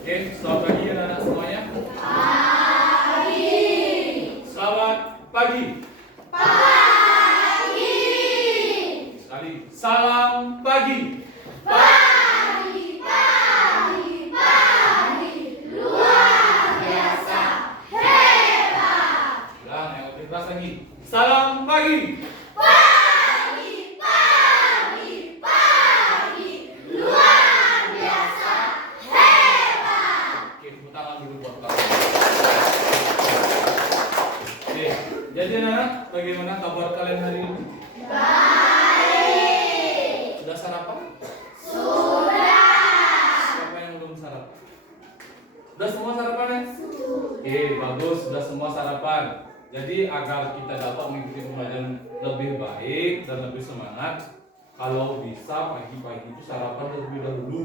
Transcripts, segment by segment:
Oke, selamat pagi anak-anak semuanya. Pagi. Selamat pagi. Pagi. Sekali. Salam pagi. Pagi, pagi, pagi. Luar biasa. Hebat. Ulang yang lebih keras lagi. Salam pagi. Pagi, pagi, pagi. Luar biasa. Hebat. Oke, tepuk tangan dulu buat kamu. Oke, jadi anak, bagaimana kabar kalian hari ini? Baik. Sudah sarapan? Sudah. Siapa yang belum sarapan? Sudah semua sarapan ya? Oke, bagus, sudah semua sarapan. Jadi agar kita dapat mengikuti pembelajaran lebih baik dan lebih semangat, kalau bisa pagi-pagi itu sarapan terlebih dahulu,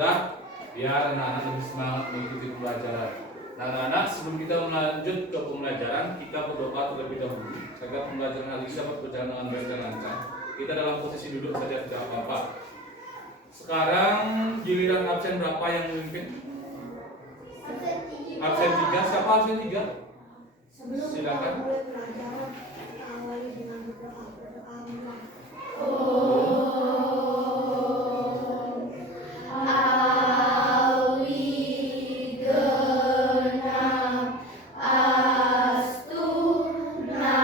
dah, biar anak-anak lebih semangat mengikuti pembelajaran. Nah, anak-anak, sebelum kita melanjut ke pembelajaran, kita berdoa terlebih dahulu agar pembelajaran hari ini dapat berjalan dengan baik dan lancar. Kita dalam posisi duduk saja, tidak apa-apa. Sekarang giliran absen berapa yang memimpin? Absen 3, siapa absen 3? Sebelum Silakan. kita mulai pelajaran, kita awali dengan berdoa. Awi genap astu namesida.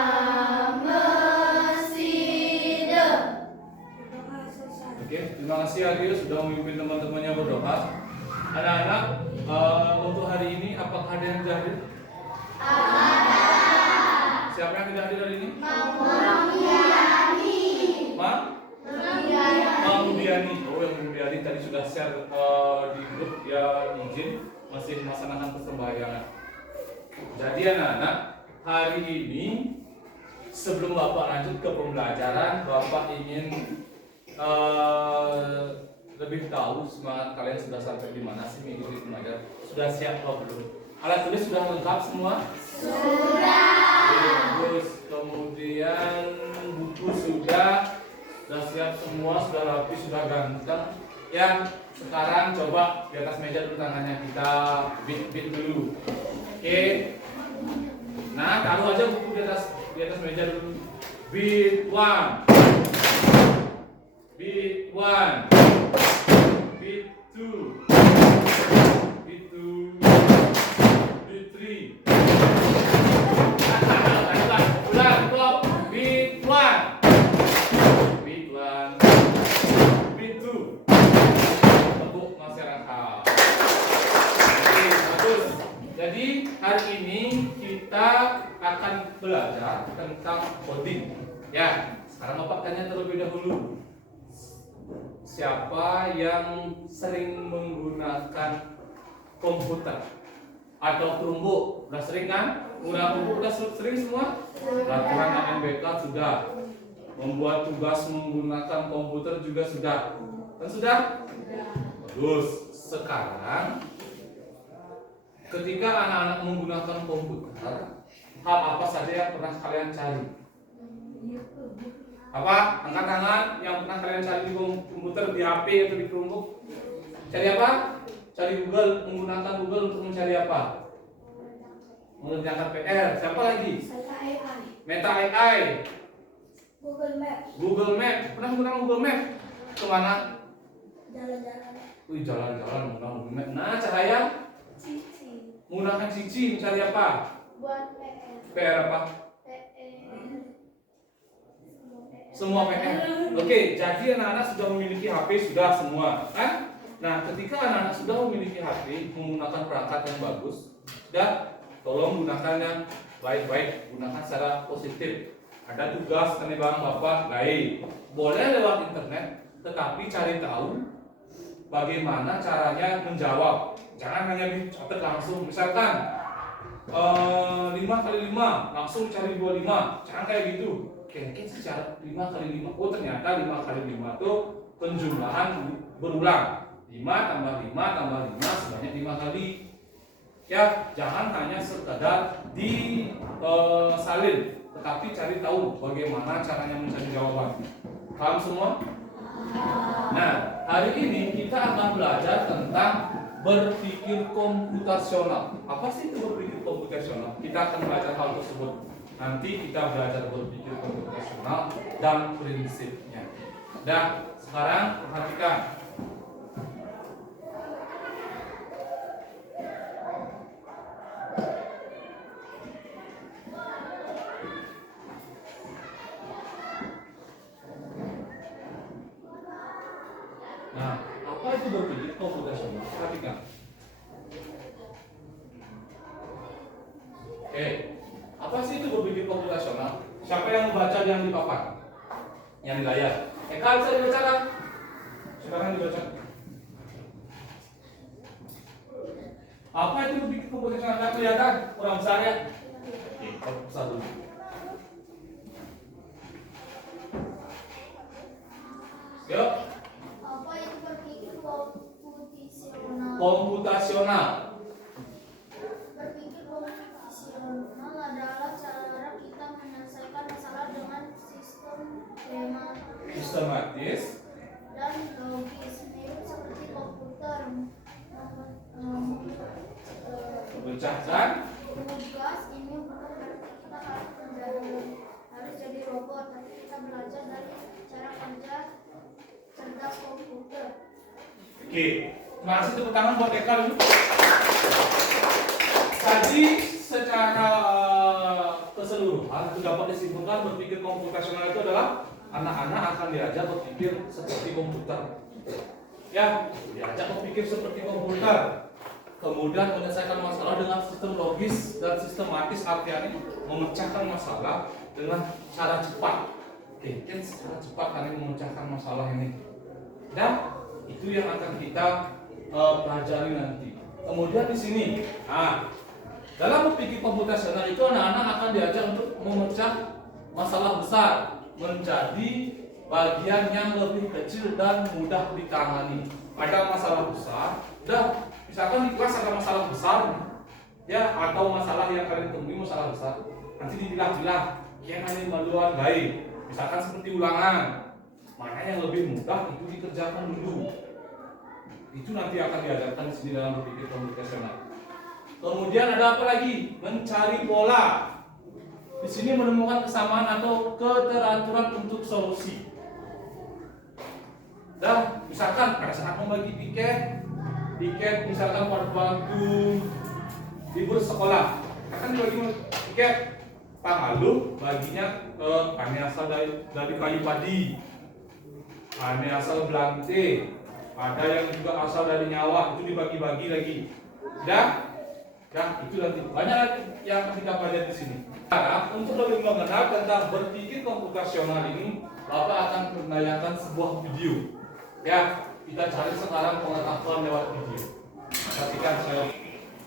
Berdoa selesai. Oke, terima kasih Ariel sudah memimpin teman-temannya berdoa. Anak-anak, untuk hari ini apakah ada yang tidak hadir? Siapa yang tidak hadir hari ini? Mudiani. Oh, yang Mudiani tadi sudah share di grup, ya izin masih melaksanakan persembahyangan. Jadi anak-anak, hari ini sebelum Bapak lanjut ke pembelajaran, Bapak ingin lebih tahu semangat kalian sudah sampai di mana sih mengikuti pembelajaran. Sudah siap atau belum? Alat tulis sudah lengkap semua? Bagus. Kemudian buku sudah siap semua, sudah rapi, sudah ganteng. Ya, sekarang coba di atas meja dulu tangannya, kita beat dulu. Oke. Nah, taruh aja buku di atas meja dulu. Beat 1. Beat 1. Beat 2. Beat 2. Beat 3. Ulang, stop. Beat 1. Beat 1. Beat 2. Tepuk masyarakat. Oke, bagus. Jadi hari ini kita akan belajar tentang coding. Ya, sekarang Bapak tanya terlebih dahulu. Siapa yang sering menggunakan komputer atau Chromebook? Udah sering kan? Chromebook udah sering semua? Latihan MBK sudah. Membuat tugas menggunakan komputer juga sudah. Dan sudah? Bagus. Sekarang ketika anak-anak menggunakan komputer, hal apa saja yang pernah kalian cari? Apa? Angkat tangan yang pernah kalian cari di komputer, di HP atau di Chromebook. Cari apa? Cari Google, menggunakan Google untuk mencari apa? Mengerjakan PR. Siapa lagi? Saya AI. Meta AI, Google Maps. Google Map. Pernah menggunakan Google Map? Kemana? Jalan-jalan. Wih, jalan-jalan menggunakan Google Map. Nah, cahaya Cici. menggunakan Cici mencari apa? Buat PR. PR apa? Semua Semua PR. PR. Oke, jadi anak-anak sudah memiliki HP sudah semua, kan? Nah, ketika anak-anak sudah memiliki HP menggunakan perangkat yang bagus, sudah tolong gunakannya baik-baik, gunakan secara positif. Ada tugas kan bang bapak, baik. Boleh lewat internet, tetapi cari tahu bagaimana caranya menjawab. Jangan hanya dicatat langsung. Misalkan 5 kali 5 langsung cari 25. Jangan kayak gitu. Kira-kira secara 5 kali 5. Oh ternyata 5 kali 5 itu penjumlahan berulang. 5 tambah 5 tambah 5 sebanyak 5 kali. Ya, jangan hanya sekadar salin, tetapi cari tahu bagaimana caranya mencari jawaban. Paham semua? Nah, hari ini kita akan belajar tentang berpikir komputasional. Apa sih itu berpikir komputasional? Kita akan belajar hal tersebut. Nanti kita belajar berpikir komputasional dan prinsipnya. Dan sekarang perhatikan. Nah, apa itu berpikir komputasional? Perhatikan. Oke, apa sih itu berpikir komputasional? Siapa yang membaca yang di papan? Yang di layar. Kalau bisa dibacakan. Sekarang dibaca. Apa itu berpikir komputasional? Nggak kelihatan? Kurang besar ya? Oke, besar dulu. Yuk. Apa itu berpikir komputasional? Komputasional. Berpikir komputasional adalah cara kita menyelesaikan masalah dengan Sistematis. dan logis, mirip seperti komputer. Memecahkan. Tugas ini bukan berarti kita harus jadi robot, tapi kita belajar dari cara kerja cerdas komputer. Oke, terima kasih tepuk tangan buat Eka dulu. Tadi secara keseluruhan itu dapat disimpulkan berpikir komputasional itu adalah anak-anak akan diajak berpikir seperti komputer. Ya, diajak berpikir seperti komputer. Kemudian menyelesaikan masalah dengan sistem logis dan sistematis, artinya memecahkan masalah dengan cara cepat. Oke, kan secara cepat kalian memecahkan masalah ini. Dan itu yang akan kita pelajari nanti. Kemudian di sini, dalam berpikir komputasional itu anak-anak akan diajak untuk memecah masalah besar menjadi bagian yang lebih kecil dan mudah ditangani. Ada masalah besar, misalkan di kelas ada masalah besar, ya, atau masalah yang kalian temui masalah besar, nanti dipilah-pilah, yang hanya maluan baik. Misalkan seperti ulangan, mana yang lebih mudah itu dikerjakan dulu. Itu nanti akan diajarkan di sini dalam berpikir komputasional. Kemudian ada apa lagi? Mencari pola. Di sini menemukan kesamaan atau keteraturan untuk solusi. Dan misalkan pada saat membagi tiket misalkan pada waktu libur sekolah, akan dibagi tiket. Pak Alu baginya kami asal dari kayu padi, kami asal belante, ada yang juga asal dari nyawa, itu dibagi-bagi lagi. Dan itu nanti banyak lagi yang kita pelajari di sini. Nah, untuk lebih mengenal tentang berpikir komputasional ini, Bapak akan menayangkan sebuah video. Ya, kita cari sekarang pengetahuan lewat video. Perhatikan saya.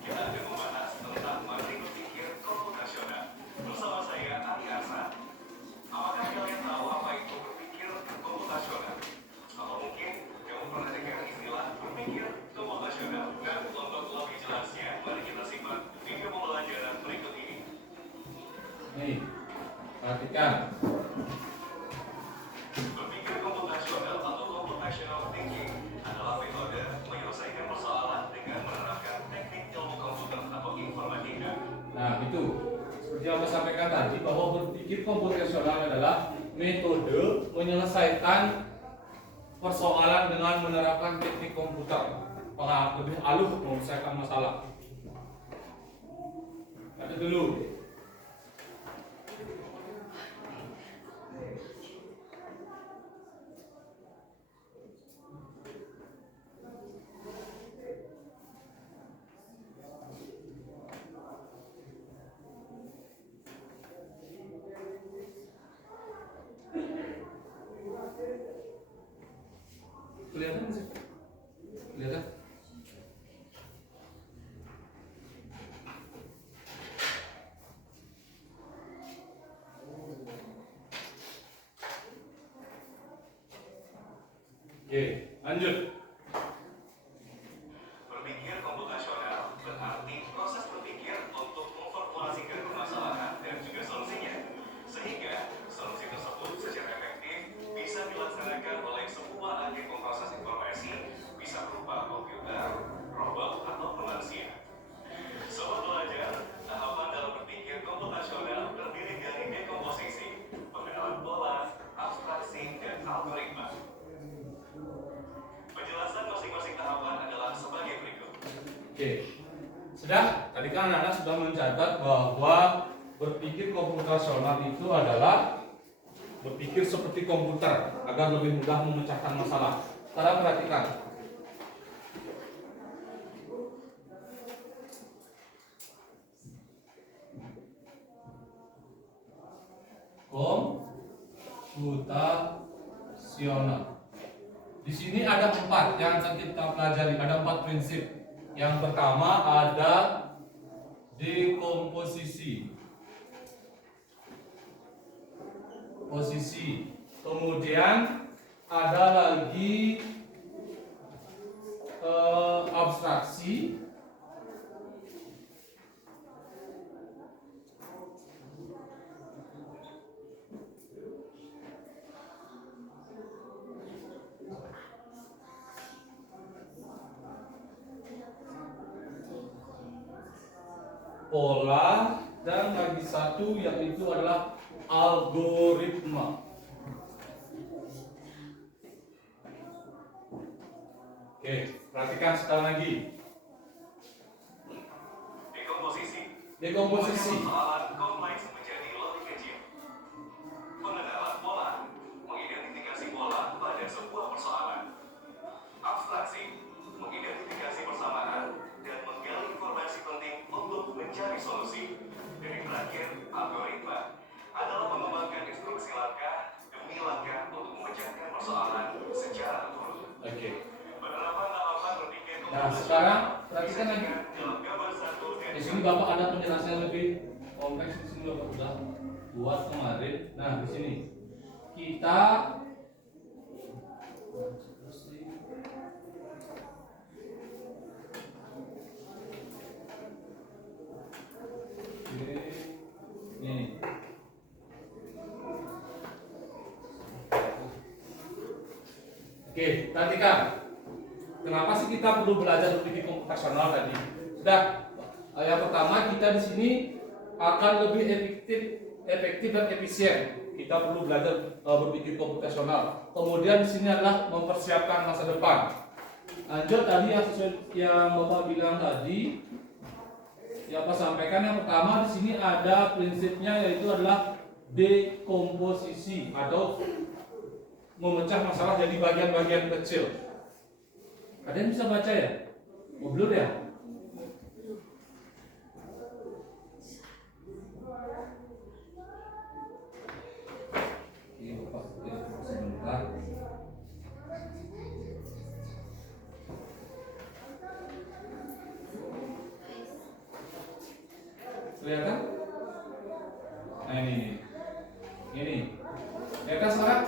Kita akan membahas tentang berpikir komputasional. Bersama saya Ali Arsa. Apakah kalian tahu apa itu berpikir komputasional? Atau mungkin kamu pernah dengar istilah berpikir komputasional? Dan untuk lebih jelasnya, mari kita simak video pembelajaran berikut ini. Nih, perhatikan. Berpikir komputasional atau computational thinking adalah metode menyelesaikan persoalan dengan menerapkan teknik ilmu komputer atau informatika. Nah, itu seperti yang saya sampaikan tadi, bahwa berpikir komputasional adalah metode menyelesaikan persoalan dengan menerapkan teknik komputer, lebih halus menyelesaikan masalah. Ada dulu. Kelihatan sih? Kelihatan? Oke, lanjut. Berpikir komputasional berarti proses berpikir untuk memformulasikan permasalahan dan juga solusinya, sehingga solusi tersebut secara efektif bisa dilaksanakan oleh sebuah agen pemproses informasi, bisa berupa komputer, robot, Oke. Sudah? Tadi kan anak-anak sudah mencatat bahwa berpikir komputasional itu adalah berpikir seperti komputer agar lebih mudah memecahkan masalah. Sekarang perhatikan. Komputasional. Di sini ada 4 yang akan kita pelajari. Ada 4 prinsip. Yang pertama ada dekomposisi. Kemudian ada lagi abstraksi. Pola, dan lagi satu yaitu adalah algoritma. Oke, perhatikan sekali lagi. Dekomposisi. Persoalan kompleks menjadi lebih kecil. Pengenalan pola, mengidentifikasi pola pada sebuah persoalan. Abstraksi, mengidentifikasi persamaan dan menggali informasi penting untuk mencari solusi. Dan yang terakhir, algoritma adalah mengembangkan instruksi langkah demi langkah untuk memecahkan persoalan secara turun. Oke. Penerapan tahapan berpikir Nah, sekarang perhatikan lagi. dalam gambar 1 dan Di sini Bapak ada penjelasan lebih kompleks. Di sini Bapak sudah buat kemarin. Nah, di sini kita ini. Oke, perhatikan. Kenapa sih kita perlu belajar berpikir komputasional tadi? Sudah. Yang pertama, kita di sini akan lebih efektif dan efisien. Kita perlu belajar berpikir komputasional. Kemudian di sini adalah mempersiapkan masa depan. Lanjut tadi yang sesuai yang Bapak bilang tadi, yang Bapak sampaikan yang pertama di sini ada prinsipnya yaitu adalah dekomposisi atau memecah masalah jadi bagian-bagian kecil. Ada yang bisa baca ya? Oh, belum ya? Oke, Bapak sebentar. Kelihatan? Nah ini. Kelihatan sekarang?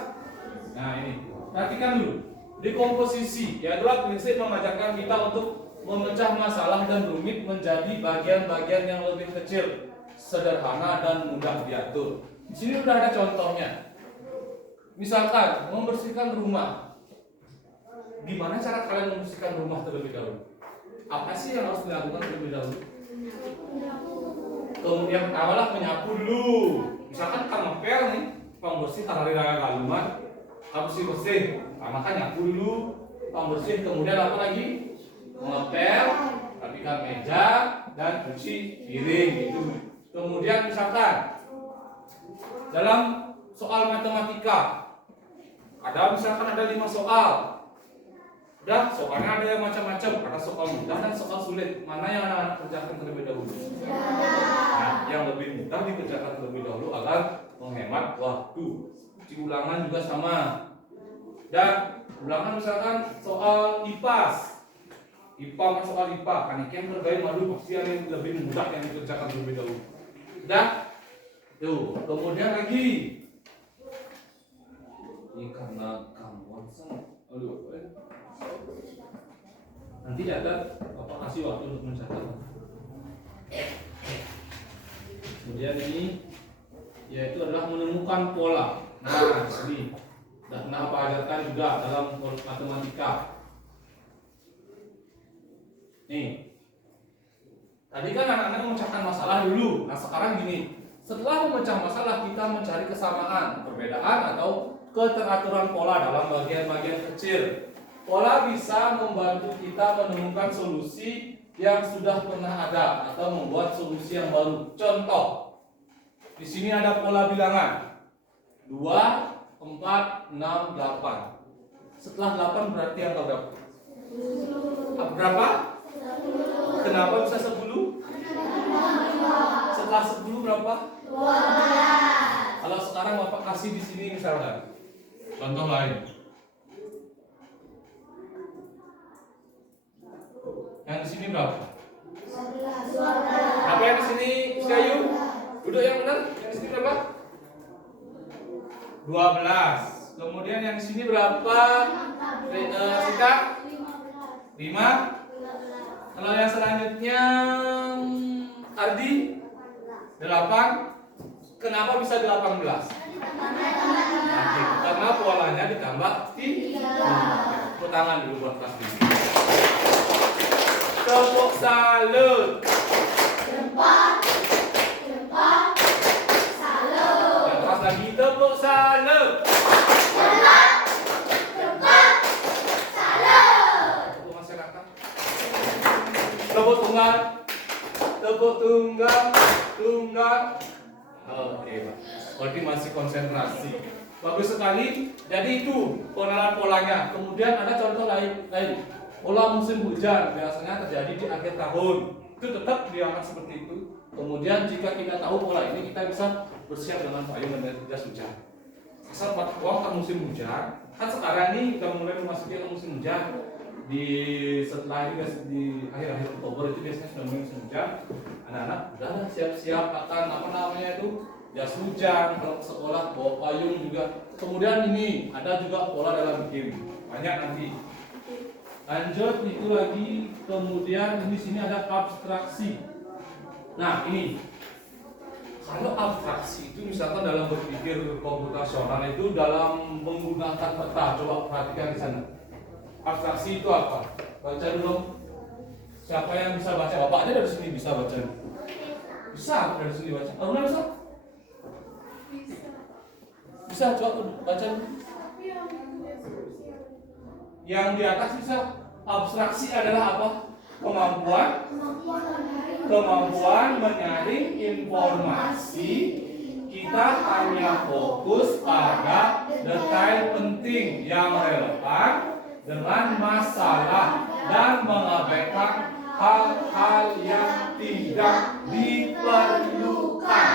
Nah ini. Perhatikan dulu. Dekomposisi, yaitu prinsip mengajarkan kita untuk memecah masalah dan rumit menjadi bagian-bagian yang lebih kecil, sederhana dan mudah diatur. Di sini sudah ada contohnya. Misalkan membersihkan rumah. Gimana cara kalian membersihkan rumah terlebih dahulu? Apa sih yang harus dilakukan terlebih dahulu? Kemudian awalah menyapu dulu. Misalkan kan ngepel nih, pembersih hari raya Galuman, harus bersih. Karena kan nyapu dulu, pembersih, kemudian apa lagi? Mengepel, rapikan meja, dan cuci piring gitu. Kemudian misalkan dalam soal matematika, misalkan ada 5 soal. Udah, soalnya ada yang macam-macam, ada soal mudah dan soal sulit. Mana yang anak-anak kerjakan terlebih dahulu? Nah, yang lebih mudah dikerjakan terlebih dahulu agar menghemat waktu. Cuci ulangan juga sama. Dan ulangan misalkan soal IPAS. IPA kan soal IPA, kan yang terbaik madu pasti yang lebih mudah yang dikerjakan terlebih dahulu. Udah? Tuh, kemudian lagi. Ini karena gangguan sama. Aduh, apa ya? Nanti catat, Bapak kasih waktu untuk mencatat. Kemudian ini yaitu adalah menemukan pola. Nah, di sini. Dan Bapak ajarkan juga dalam matematika. Nih. Tadi kan anak-anak memecahkan masalah dulu. Nah, sekarang gini. Setelah memecah masalah, kita mencari kesamaan, perbedaan atau keteraturan pola dalam bagian-bagian kecil. Pola bisa membantu kita menemukan solusi yang sudah pernah ada atau membuat solusi yang baru. Contoh, di sini ada pola bilangan 2, 4, 6, 8. Setelah 8 berarti angka berapa? Berapa? Kenapa bisa 10? Setelah 10 berapa? 12. Kalau sekarang Bapak kasih di sini misalkan contoh lain. Yang di sini berapa? 12. Apa yang di sini, Syayu? Duduk yang benar. Yang di sini berapa? 12. Kemudian yang di sini berapa? Sita? 5. Kalau yang selanjutnya Ardi? 8. Kenapa bisa 18? Karena polanya ditambah 3. Tepuk tangan dulu buat kelas ini. Tepuk salut. Yang keras lagi, tepuk salut. Tepuk masyarakat. Tepuk tunggal. Tepuk tunggal. Tunggal. Oke, Pak. Berarti masih konsentrasi. Bagus sekali. Jadi itu pengenalan polanya. Kemudian ada contoh lain. Pola musim hujan biasanya terjadi di akhir tahun. Itu tetap diangkat seperti itu. Kemudian jika kita tahu pola ini, kita bisa bersiap dengan payung dan jas hujan. Asal uang ke musim hujan. Kan sekarang ini kita mulai memasuki ke musim hujan. Setelah ini di akhir-akhir Oktober itu biasanya sudah mulai musim hujan. Anak-anak udah siap-siap akan jas hujan. Kalau ke sekolah bawa payung juga. Kemudian ini ada juga pola dalam game. Banyak nanti. Lanjut itu lagi, kemudian di sini ada abstraksi. Nah ini, kalau abstraksi itu misalkan dalam berpikir komputasional itu dalam menggunakan peta. Coba perhatikan di sana. Abstraksi itu apa? Baca dulu. Siapa yang bisa baca? Bapak aja dari sini bisa baca. Bisa dari sini baca. Aruna bisa? Bisa, coba baca dulu. Yang di atas bisa. Abstraksi adalah apa? Kemampuan menyaring informasi. Kita hanya fokus pada detail penting yang relevan dengan masalah dan mengabaikan hal-hal yang tidak diperlukan.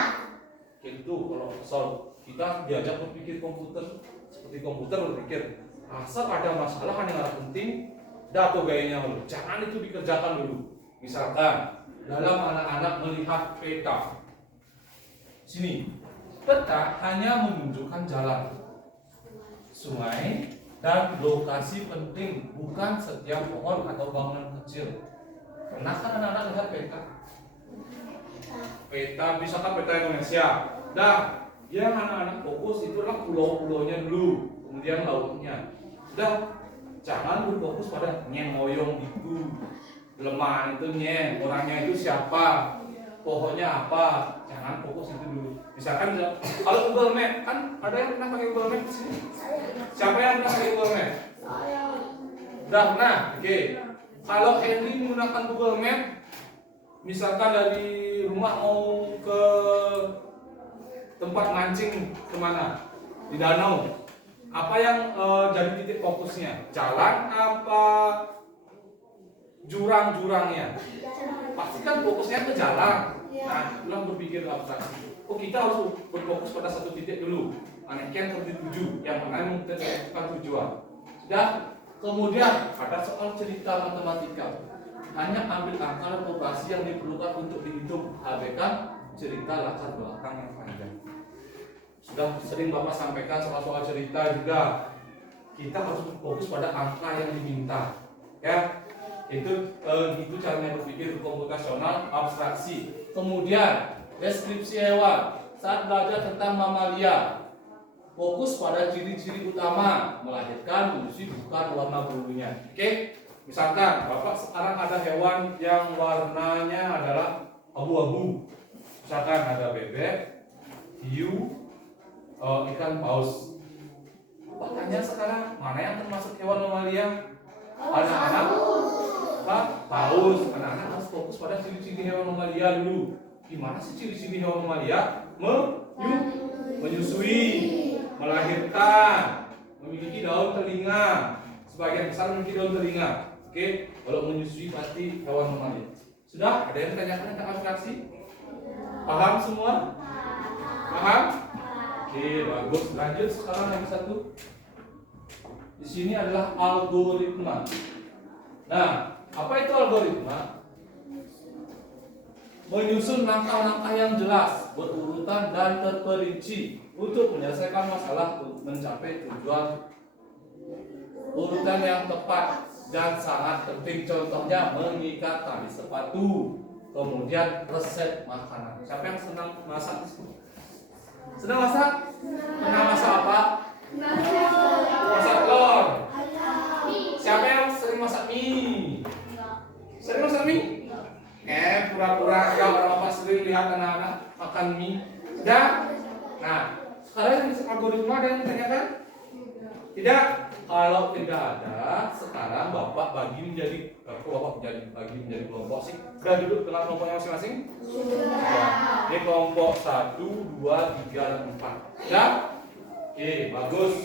Itu kalau soal kita diajak berpikir komputer, seperti komputer berpikir. Asal ada masalah yang ada penting, dato gayanya dulu. Jangan itu dikerjakan dulu. Misalkan dalam anak-anak melihat peta. Sini, peta hanya menunjukkan jalan, sungai, dan lokasi penting, bukan setiap pohon atau bangunan kecil. Pernah kan anak-anak lihat peta? Peta, misalkan peta Indonesia. Nah, yang anak-anak fokus itu adalah pulau-pulaunya dulu, kemudian lautnya. Sudah, jangan berfokus pada moyong itu, lemah itu orangnya itu siapa, pohonnya apa. Jangan fokus itu dulu. Misalkan kalau Google Map, kan ada yang pernah pakai Google Map di sini? Siapa yang pernah pakai Google Map? Udah pernah? Oke. Kalau Henry menggunakan Google Map, misalkan dari rumah mau ke tempat mancing kemana? Di danau. Apa yang jadi titik fokusnya? Jalan apa jurang-jurangnya? Pasti kan fokusnya ke jalan. Nah, itulah berpikir abstraksi. Oh, kita harus berfokus pada satu titik dulu. Anehkan ke tujuh, yang mana menentukan tujuan. Sudah. Kemudian ada soal cerita matematika. Hanya ambil angka dan operasi yang diperlukan untuk dihitung. Abaikan cerita latar belakang yang panjang. Sudah sering Bapak sampaikan soal-soal cerita juga. Kita harus fokus pada angka yang diminta. Ya, itu caranya berpikir komputasional abstraksi. Kemudian deskripsi hewan. Saat belajar tentang mamalia, fokus pada ciri-ciri utama, melahirkan, menyusui, bukan warna bulunya. Oke? Misalkan Bapak sekarang ada hewan yang warnanya adalah abu-abu. Misalkan ada bebek, hiu, ikan paus. Bapak tanya sekarang mana yang termasuk hewan mamalia? Anak-anak apa? Paus. Anak-anak harus fokus pada ciri-ciri hewan mamalia dulu. Gimana sih ciri-ciri hewan mamalia? Menyusui, melahirkan, memiliki daun telinga. Sebagian besar memiliki daun telinga. Oke, kalau menyusui pasti hewan mamalia. Sudah? Ada yang ditanyakan tentang abstraksi? Paham semua? Paham? Oke, bagus. Lanjut sekarang lagi satu. Di sini adalah algoritma. Nah, apa itu algoritma? Menyusun langkah-langkah yang jelas, berurutan dan terperinci untuk menyelesaikan masalah mencapai tujuan. Urutan yang tepat dan sangat penting, contohnya mengikat tali sepatu, kemudian resep makanan. Siapa yang senang masak? Senang masak? Senang masak apa? Masak telur. Siapa yang sering masak mie? Sering masak mie? Pura-pura ya, orang apa sering lihat anak-anak makan mie. Sudah? Nah, sekarang yang algoritma ada yang ditanyakan? Tidak? Kalau tidak ada, sekarang Bapak bagi menjadi kelompok sih. Sudah duduk dengan kelompoknya masing-masing? Sudah. Ini kelompok 1, 2, 3, dan 4. Sudah? Oke, bagus.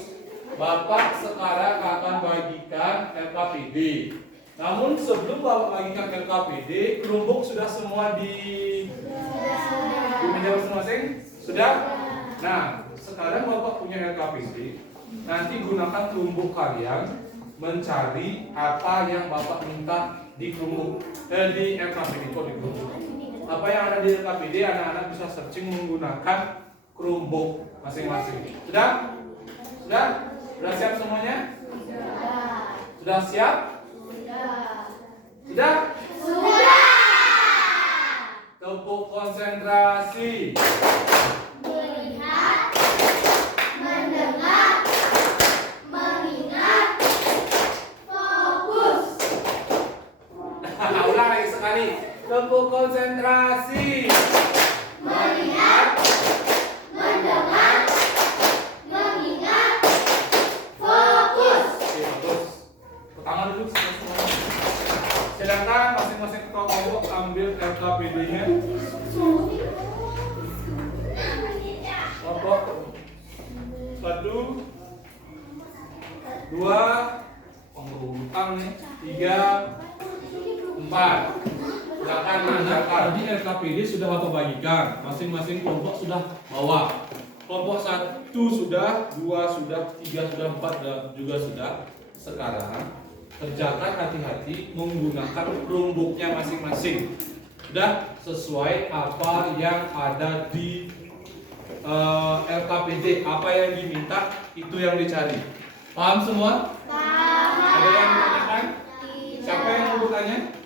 Bapak sekarang akan bagikan LKPD. Namun sebelum Bapak bagikan LKPD, kelompok sudah semua di meja masing-masing? Sudah? Nah, sekarang Bapak punya LKPD. Nanti gunakan kelompok kalian mencari apa yang Bapak minta di kelompok di LKPD kok di kelompok. Apa yang ada di LKPD, anak-anak bisa searching menggunakan kelompok masing-masing. Sudah? Sudah? Sudah siap semuanya? Sudah siap? Sudah? Tepuk konsentrasi. Melihat, mendengar, mengingat, fokus. Ulang lagi sekali. Tepuk konsentrasi. Melihat, mendengar, mengingat, fokus. Oke, bagus. Pertama dulu semuanya. Silakan masing-masing ketua kelompok ambil LKPD-nya. Kelompok 1, 2, pengurutan nih, 3, 4. Silakan anak. Tadi LKPD sudah Bapak bagikan. Masing-masing kelompok sudah bawa. Kelompok 1 sudah, 2 sudah, 3 sudah, 4 juga sudah. Sekarang kerjakan hati-hati menggunakan kelompoknya masing-masing. Sudah sesuai apa yang ada di LKPD, apa yang diminta itu yang dicari. Paham semua? Paham. Ada yang ditanyakan? Siapa yang mau bertanya?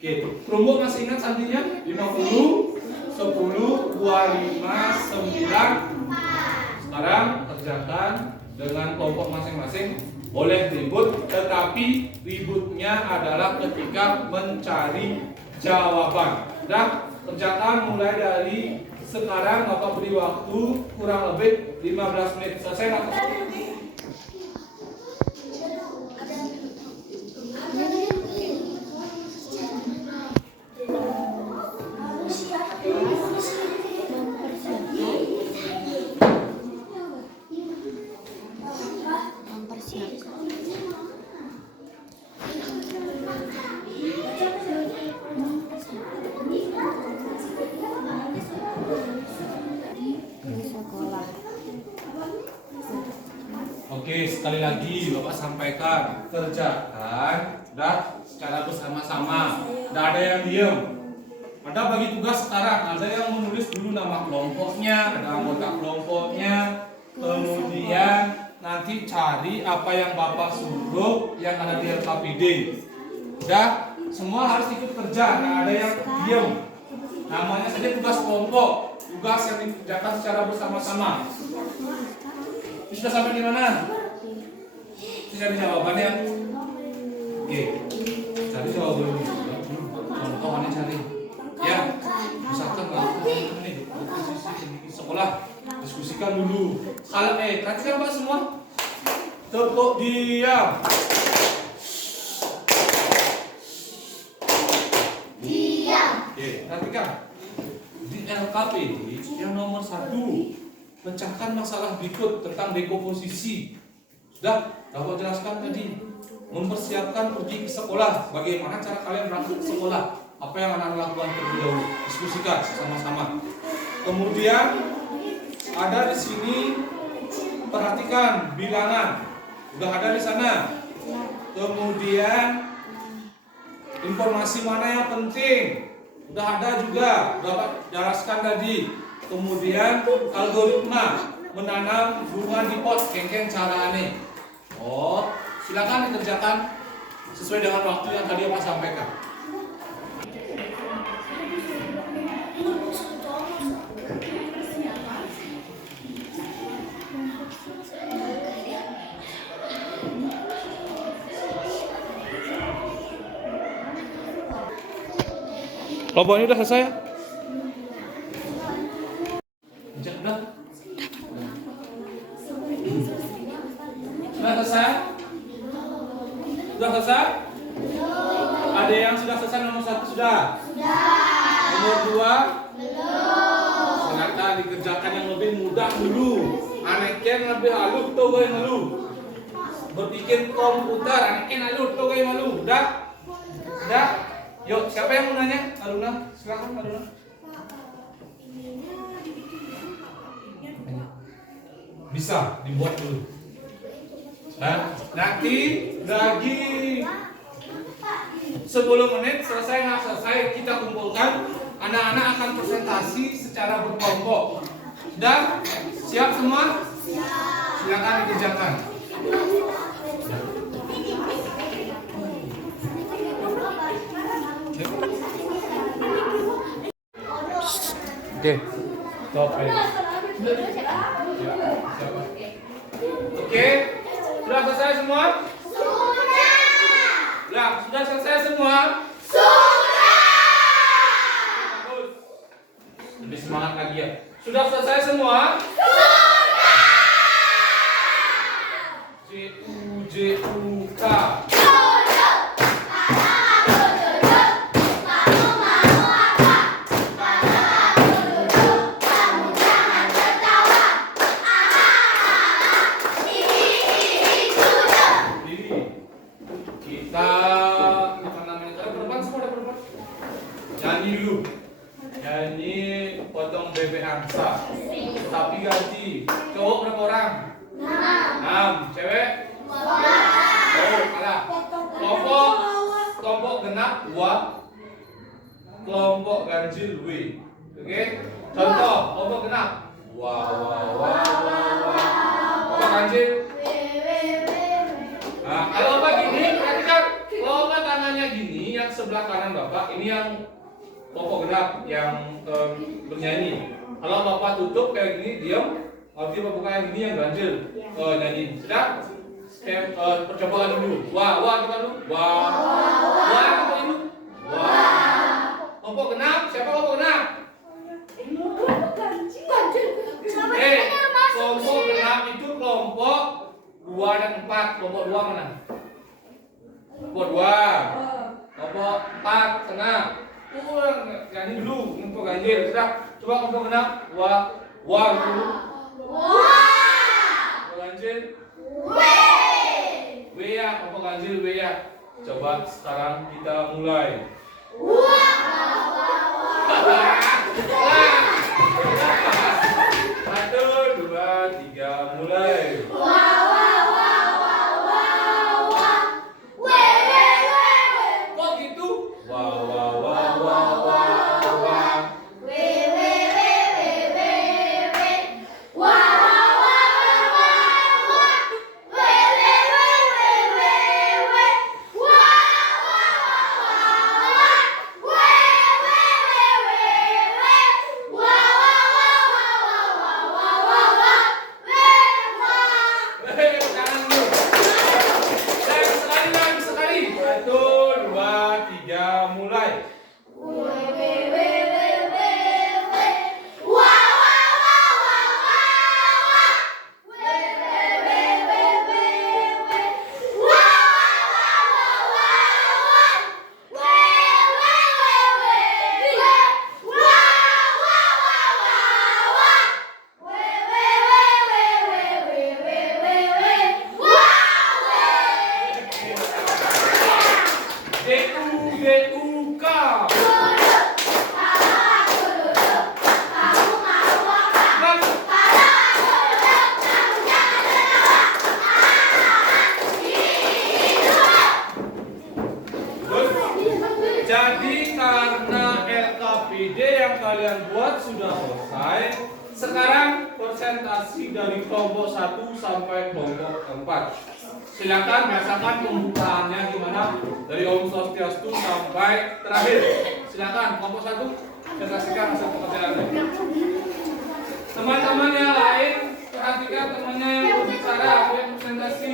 Oke, kelompok masih ingat santinya? 50, 10, 25, 9. Sekarang kerjakan dengan kelompok masing-masing. Boleh ribut, tetapi ributnya adalah ketika mencari jawaban. Sudah, kerjakan mulai dari sekarang. Bapak beri waktu kurang lebih 15 menit. Selesai nggak? Oke, sekali lagi Bapak sampaikan, kerjakan dan secara bersama-sama. Tidak ada yang diam. Ada bagi tugas sekarang, ada yang menulis dulu nama kelompoknya, ada anggota kelompoknya, kemudian nanti cari apa yang Bapak suruh yang ada di LKPD. Udah, semua harus ikut kerja, nggak ada yang diam. Namanya saja tugas kelompok, tugas yang dikerjakan secara bersama-sama. Ini sudah sampai di mana? Cari jawabannya. Oke, cari jawabannya. Contohnya cari. Ya, misalkan nih di sekolah diskusikan dulu. Kalau perhatikan Pak semua. Tepuk diam. Oke, perhatikan. Di LKPD yang nomor 1 pecahkan masalah berikut tentang dekomposisi. Sudah, dapat jelaskan tadi. Mempersiapkan pergi ke sekolah. Bagaimana cara kalian berangkat ke sekolah? Apa yang anak lakukan terlebih dahulu? Diskusikan sama-sama. Kemudian ada di sini, perhatikan bilangan. Udah ada di sana. Kemudian informasi mana yang penting? Udah ada juga, udah jelaskan tadi. Kemudian algoritma menanam bunga di pot, kengkeng cara aneh. Oh, silakan dikerjakan sesuai dengan waktu yang tadi Pak sampaikan. Kelompok ini udah selesai? Udah? Sudah selesai? Sudah selesai? Ada yang sudah selesai nomor 1 sudah? Nomor 2? Silakan dikerjakan yang lebih mudah dulu. Aneken lebih halus tuh gue malu. Berpikir komputer, aneken halus tuh gue malu. Udah? Udah? Yuk, siapa yang mau nanya? Aruna, silakan Aruna. Bisa dibuat dulu. Nah, nanti lagi 10 menit selesai nggak selesai kita kumpulkan. Anak-anak akan presentasi secara berkelompok. Sudah? Siap semua? Silakan dikerjakan. Oke, stop ya. Oke, sudah selesai semua? Sudah selesai semua? Bagus. Lebih semangat lagi ya. Sudah selesai semua? JUJUK. Nyanyi dulu. Nyanyi potong bebek angsa. Tapi ganti. Cowok berapa orang? 6. Cewek? 10. Oh, kalah. Kelompok genap wa. Kelompok ganjil w. Oke? Contoh, kelompok genap. Wa. Kelompok ganjil. Nah, kalau Bapak gini, perhatikan. Kalau Bapak tangannya gini, yang sebelah kanan Bapak, ini yang kelompok genap yang bernyanyi. Kalau Bapak tutup kayak gini, diam. Arti Bapak buka yang gini yang ganjil nyanyi. Sudah? Percobaan dulu. Wah kita dulu. Wah kita dulu. Wah. Kelompok genap. Siapa kelompok genap? Kelompok genap itu kelompok 2 dan 4. Kelompok 2 mana? Kelompok 2. Kelompok 4 tengah. Nyanyi dulu untuk ganjil. Sudah. Coba kelompok genap. Wah dulu. Kelompok ganjil. W ya. Kelompok ganjil W ya. Coba sekarang kita mulai. Satu, dua, tiga, mulai. Kok gitu? ide yang kalian buat sudah selesai. Sekarang presentasi dari kelompok 1 sampai kelompok 4. Silakan biasakan pembukaannya gimana dari Om Swastiastu sampai terakhir. Silakan kelompok 1 presentasikan hasil pekerjaannya. Teman-teman yang lain perhatikan temannya yang berbicara atau yang presentasi.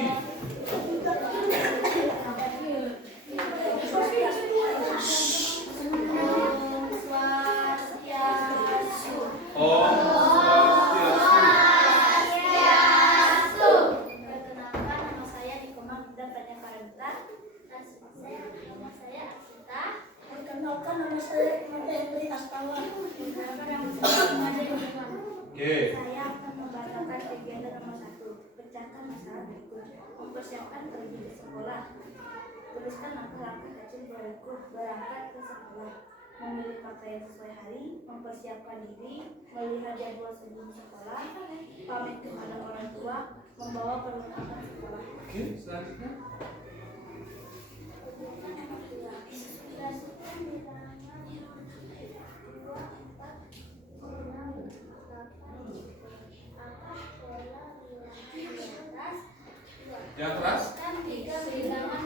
Om Swastiastu. Perkenalkan, nama saya Nikoma Gita Panyakaranta. Nama saya Asita. Perkenalkan, nama saya Mata Hendri Astawa. Perkenalkan, nama saya Mada Yuman. Oke. Saya akan membacakan kegiatan nomor 1. Pecahkan masalah berikut. Mempersiapkan pergi ke sekolah. Tuliskan langkah-langkah kecil berikut berangkat ke sekolah. Memilih pakaian sesuai hari, mempersiapkan diri, melihat jadwal sebelum sekolah, pamit kepada orang tua, membawa perlengkapan sekolah. Oke, selanjutnya. Yang keras?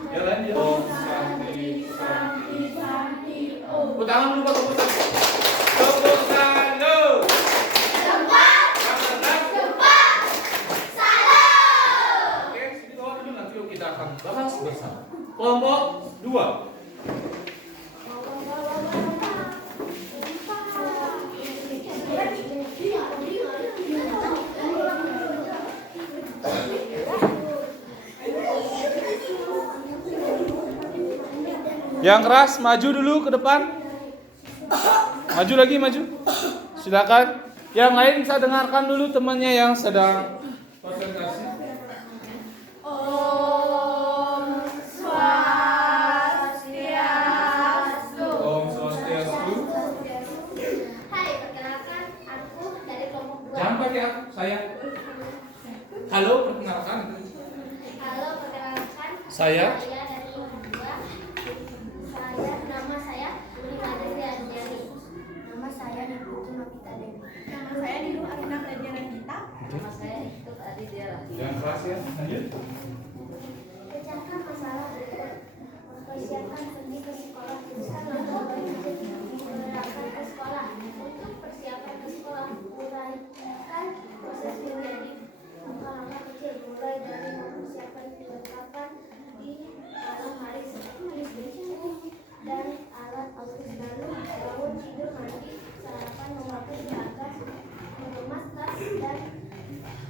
Jalan ya. Om Santi Santi. Tepuk tangan dulu Pak, tepuk tangan. Tepuk tangan dulu. Oke, sini bawa dulu nanti kita akan bahas bersama. Kelompok 2. Yang keras maju dulu ke depan. Maju lagi, maju. Silakan. Yang lain bisa dengarkan dulu temannya yang sedang presentasi. Om Swastiastu. Om Swastiastu. Hai, perkenalkan aku dari kelompok 2. Jangan pakai aku, saya. Halo, perkenalkan. Halo, perkenalkan Saya. dari kelompok 2. Nama saya Uli Adriani. Nama saya Niputu Novita Dewi. Nama saya Nilu Arina Pradiana Gita. Nama saya Ikut Adi Dera. Yang keras ya. Lanjut. Pecahkan masalah berikut. Mempersiapkan pergi ke sekolah. Tuliskan langkah berikut berangkat ke sekolah. Untuk persiapan ke sekolah, uraikan proses menjadi langkah-langkah kecil. Mulai dari mempersiapkan perlengkapan di malam hari seperti manis dan alat alat baru, bangun, tidur, mandi, sarapan, memakai seragam, mengemas tas, dan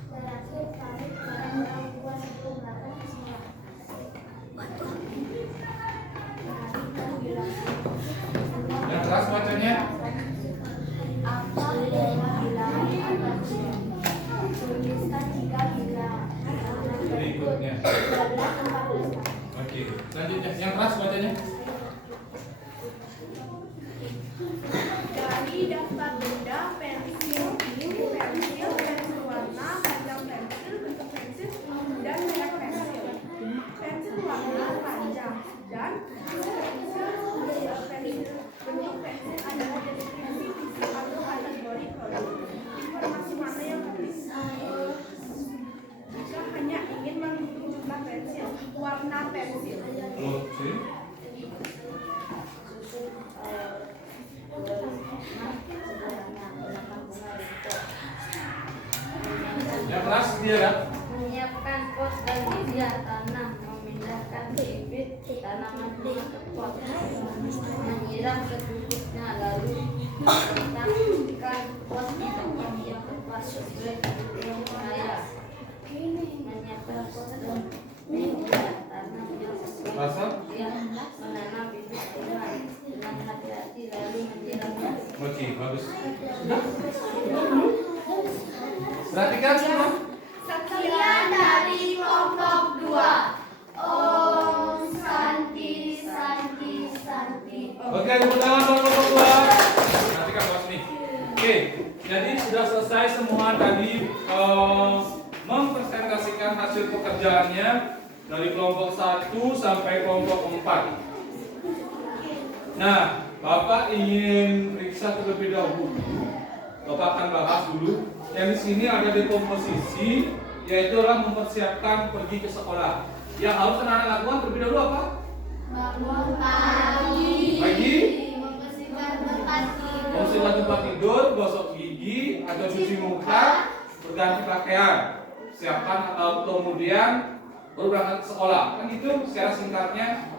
terakhir pamit kepada orang tua sebelum berangkat ke sekolah. Yang keras bacanya. Apa yang bilang ada tuliskan jika bila Berikutnya. 13-14. Oke. Selanjutnya. Yang keras bacanya. Dari daftar benda, pensil, pensil warna, panjang pensil, bentuk pensil, dan merek pensil. Pensil warna panjang dan pensil bentuk pensil adalah deskripsi visi atau kategori produk. Informasi mana yang penting? Jika hanya ingin menghitung jumlah pensil, warna pensil. Oke. Yang keras dia kan? Menyiapkan pos dan media tanam, memindahkan bibit tanaman ke pot, menyiram secukupnya, lalu meletakkan pos di tempat yang tepat sesuai kebutuhan saya. Menyiapkan pos dan media tanam yang sesuai Rasa? kebutuhan, menanam bibit dengan hati-hati, lalu menyiramnya. Oke, bagus. Perhatikan semua. Sekian dari kelompok 2. Om Santi Santi Santi. Oke, tepuk tangan buat kelompok 2. Perhatikan bos nih. Oke, jadi sudah selesai semua tadi mempresentasikan hasil pekerjaannya dari kelompok 1 sampai kelompok 4. Nah, Bapak ingin periksa terlebih dahulu. Bapak akan bahas dulu. Yang di sini ada dekomposisi, yaitu adalah mempersiapkan pergi ke sekolah. Yang harus anak-anak lakukan terlebih dahulu apa? Bangun pagi. Pagi? Membersihkan tempat tidur. Gosok gigi atau cuci muka, berganti pakaian, siapkan kemudian baru berangkat ke sekolah. Kan gitu secara singkatnya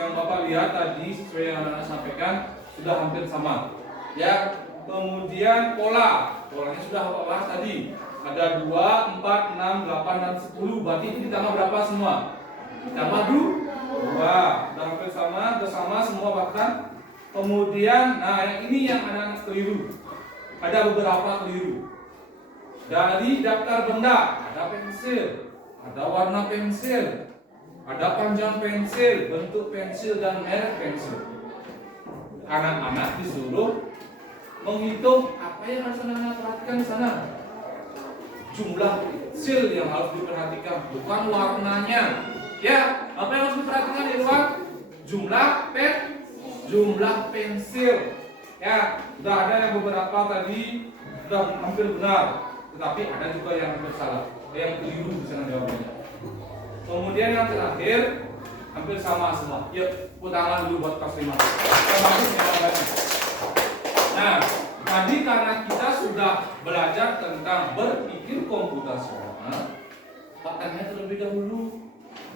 yang Bapak lihat tadi sesuai yang anak-anak sampaikan sudah hampir sama. Ya, kemudian polanya sudah Bapak bahas tadi. Ada 2, 4, 6, 8, dan 10. Berarti itu ditambah berapa semua? Ditambah 2. Sudah hampir sama semua bahkan. Kemudian, nah yang ini yang anak-anak keliru. Ada beberapa keliru. Dari daftar benda, ada pensil, ada warna pensil, ada panjang pensil, bentuk pensil dan merek pensil. Anak-anak disuruh menghitung apa yang harus anak-anak perhatikan di sana. Jumlah pensil yang harus diperhatikan, bukan warnanya. Ya, apa yang harus diperhatikan di luar? Jumlah pensil. Ya, sudah ada yang beberapa tadi sudah hampir benar, tetapi ada juga yang hampir salah, yang keliru di sana jawabannya. Kemudian yang terakhir hampir sama semua. Yuk, tepuk tangan dulu buat kelas 5. Bagus jawabannya. Nah, tadi karena kita sudah belajar tentang berpikir komputasional, Pak tanya terlebih dahulu.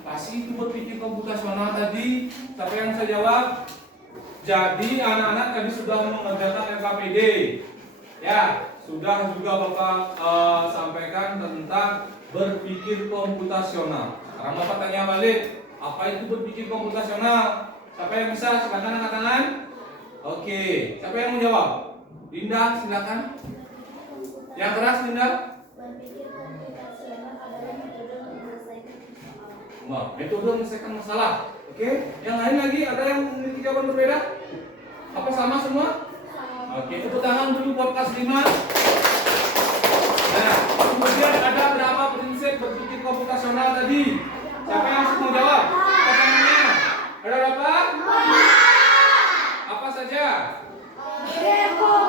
Pasti itu berpikir komputasional tadi. Siapa yang bisa jawab? Jadi anak-anak tadi sudah mengerjakan LKPD. Ya, sudah juga Bapak sampaikan tentang berpikir komputasional. Sekarang Bapak tanya balik, apa itu berpikir komputasional? Siapa yang bisa? Silakan angkat tangan. Oke, siapa yang mau jawab? Linda, silakan. Yang keras, Linda. Berpikir komputasional adalah metode menyelesaikan masalah. Metode menyelesaikan masalah. Oke, yang lain lagi ada yang memiliki jawaban berbeda? Apa sama semua? Oke, tepuk tangan dulu buat kelas 5. Nah, kemudian ada berapa prinsip berpikir komputasional tadi? Siapa yang harus menjawab? Pertanyaannya ada berapa? Apa saja?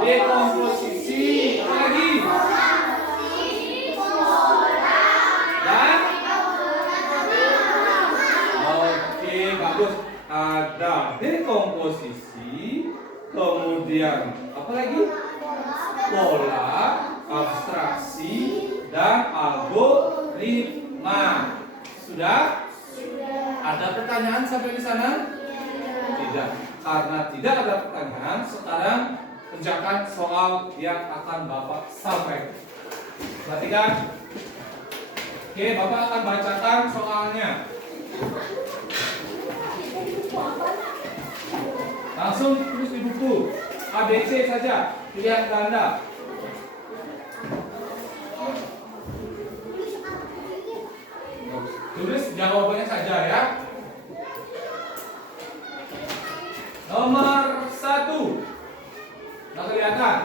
Dekomposisi. Apa lagi? Dan? Oke, bagus. Ada dekomposisi, kemudian apa lagi? Pola, abstraksi, dan algoritma. Sudah? Ada pertanyaan sampai di sana? Tidak. Karena tidak ada pertanyaan, sekarang kerjakan soal yang akan Bapak sampaikan. Perhatikan. Oke, Bapak akan bacakan soalnya. Langsung tulis di buku. ABC saja, pilihan ganda. Tulis jawabannya saja ya. Nomor 1. Nggak kelihatan?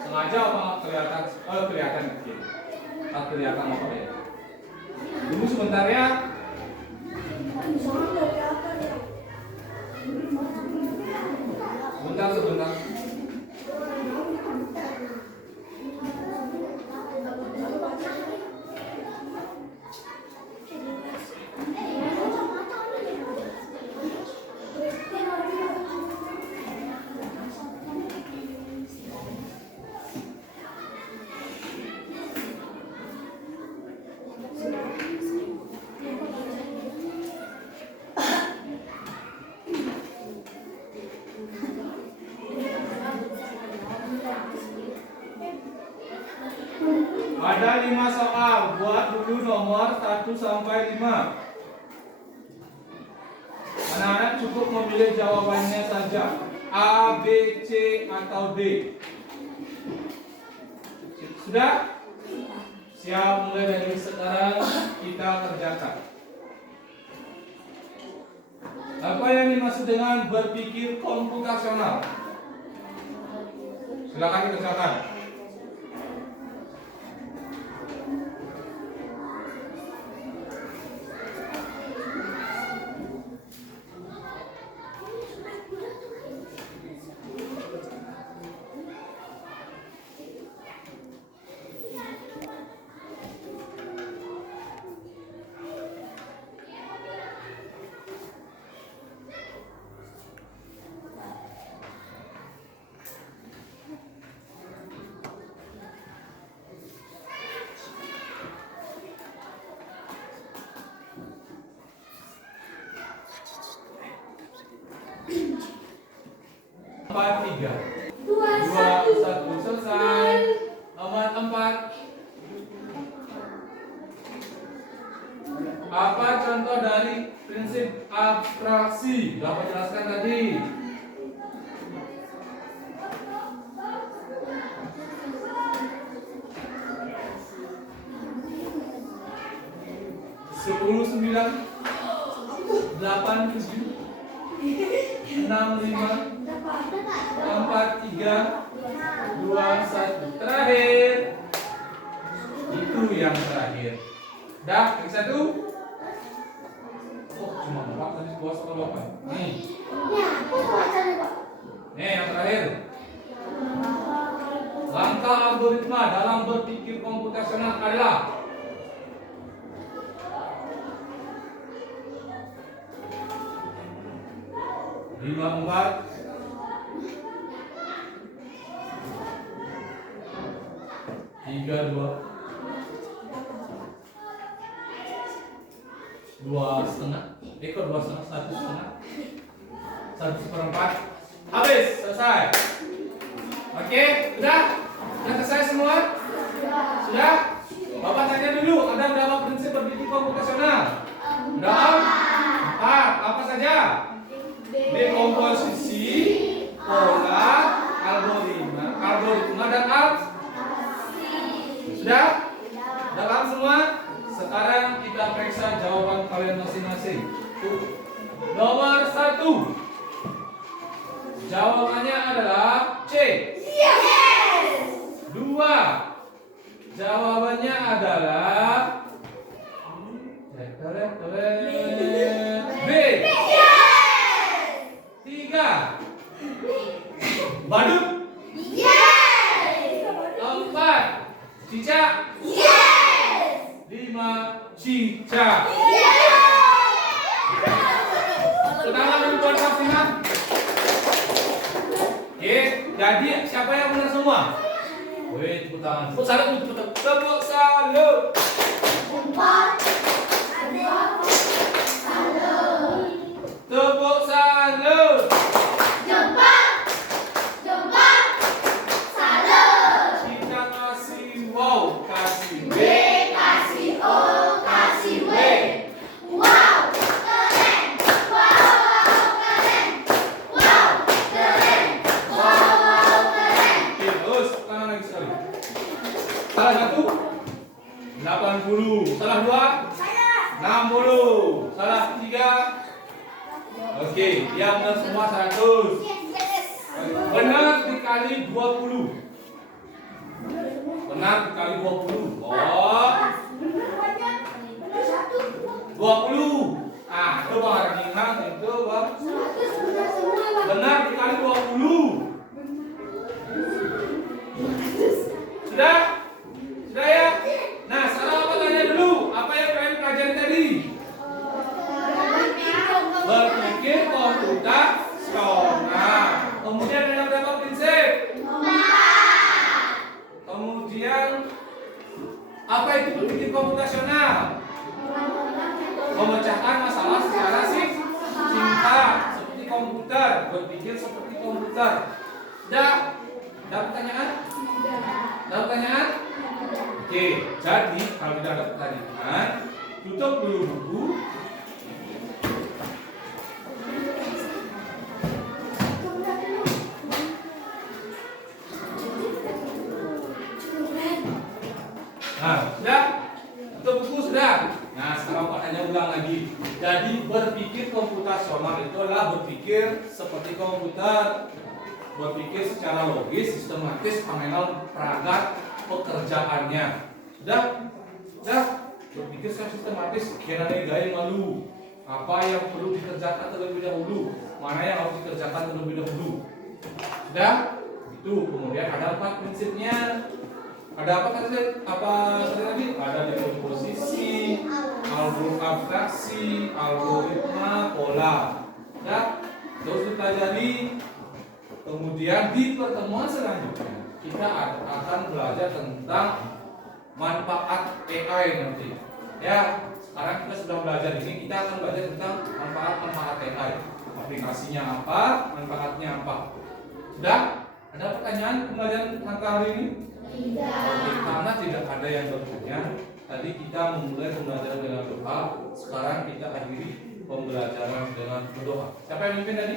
Sengaja apa nggak kelihatan? Oh, kelihatan kecil. Nggak kelihatan apa ya? Tunggu sebentar ya. Sebentar. Ada 5 soal, buat dulu nomor 1 sampai 5. Anak-anak cukup memilih jawabannya saja, A, B, C, atau D. Sudah? Siap, mulai dari sekarang kita kerjakan. Apa yang dimaksud dengan berpikir komputasional? Silakan dikerjakan. 4, 3. 2, 2, 1. 1 selesai. Nomor 4. Apa contoh dari prinsip abstraksi? Sudah aku jelaskan tadi. Sepuluh, 9, 8, 7, 6, 5, 4, 3, 2, 1. Terakhir. Itu yang terakhir. Dah, yang satu. Oh, cuma 4 tadi buat sama Bapak. Nih. Ya, aku bacanya, Pak. Nih yang terakhir. Langkah algoritma dalam berpikir komputasional adalah 5, 4, 3, 2, 2,5. Kok 2,5, 1,5, 1/4. Habis, selesai. Oke, sudah? Sudah selesai semua? Sudah? Bapak tanya dulu, ada berapa prinsip berpikir komputasional? Berapa? 4. Apa saja? Dekomposisi, pola, algoritma dan sudah? Sudah paham semua? Sekarang kita periksa jawaban kalian masing-masing. Nomor 1. Jawabannya adalah C. Yes. 2. Jawabannya adalah B. 3. Badut. Yes. 4. Cicak. Yes. 5. Cicak. Pertama dulu buat Fatimah. Oke, jadi siapa yang benar semua? Wih, tepuk tangan. Tepuk salut, tepuk salut. 4. Tepuk salut. Jempol. Salut. Kita kasih wow, kasih B, kasih O, kasih W. Wow, keren. Wow, keren. Wow, keren. Wow, keren. Oke, terus tangan lagi sekali. Salah 1, 80. Salah 2, 60. Salah 3. Oke, yang benar semua 100. Benar dikali 20. Benar dikali 20. Oh, 20. Ah, coba rangingan itu, Bang. Benar dikali 20. Sudah? Sudah ya? Nah, sekarang apa tanya dulu? Apa yang kalian pelajari tadi? Berpikir komputasional. Kemudian ada berapa prinsip? Kemudian apa itu berpikir komputasional? Memecahkan masalah secara singkat seperti komputer, berpikir seperti komputer. Sudah? Ada pertanyaan? Ada pertanyaan? Oke, jadi kalau tidak ada pertanyaan, tutup dulu buku. Nah, sudah? Tutup buku sudah? Nah, sekarang Pak tanya ulang lagi. Jadi berpikir komputasional itu adalah berpikir seperti komputer, berpikir secara logis, sistematis, mengenal perangkat pekerjaannya. Sudah? Sudah? Berpikir secara sistematis, kira gaya malu. Apa yang perlu dikerjakan terlebih dahulu, mana yang harus dikerjakan terlebih dahulu. Sudah? Itu. Kemudian ada 4 prinsipnya. Ada apa tadi? Ada dekomposisi, abstraksi, algoritma, pola. Ya, terus dipelajari. Kemudian di pertemuan selanjutnya kita akan belajar tentang manfaat AI nanti. Ya, sekarang kita sudah belajar ini, kita akan belajar tentang manfaat AI. Aplikasinya apa, manfaatnya apa. Sudah? Ada pertanyaan pembelajaran angka hari ini? Tidak. Oke, karena tidak ada yang bertanya, tadi kita memulai pembelajaran dengan doa. Sekarang kita akhiri pembelajaran dengan berdoa. Siapa yang mimpin tadi?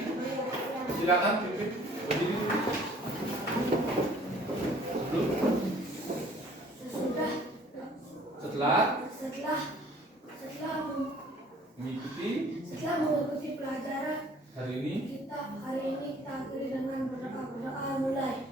Silakan pimpin. Berdiri dulu. Dulu. Sesudah Setelah setelah mengikuti mengikuti pelajaran hari ini, kita hari ini kita akhiri dengan berdoa mulai.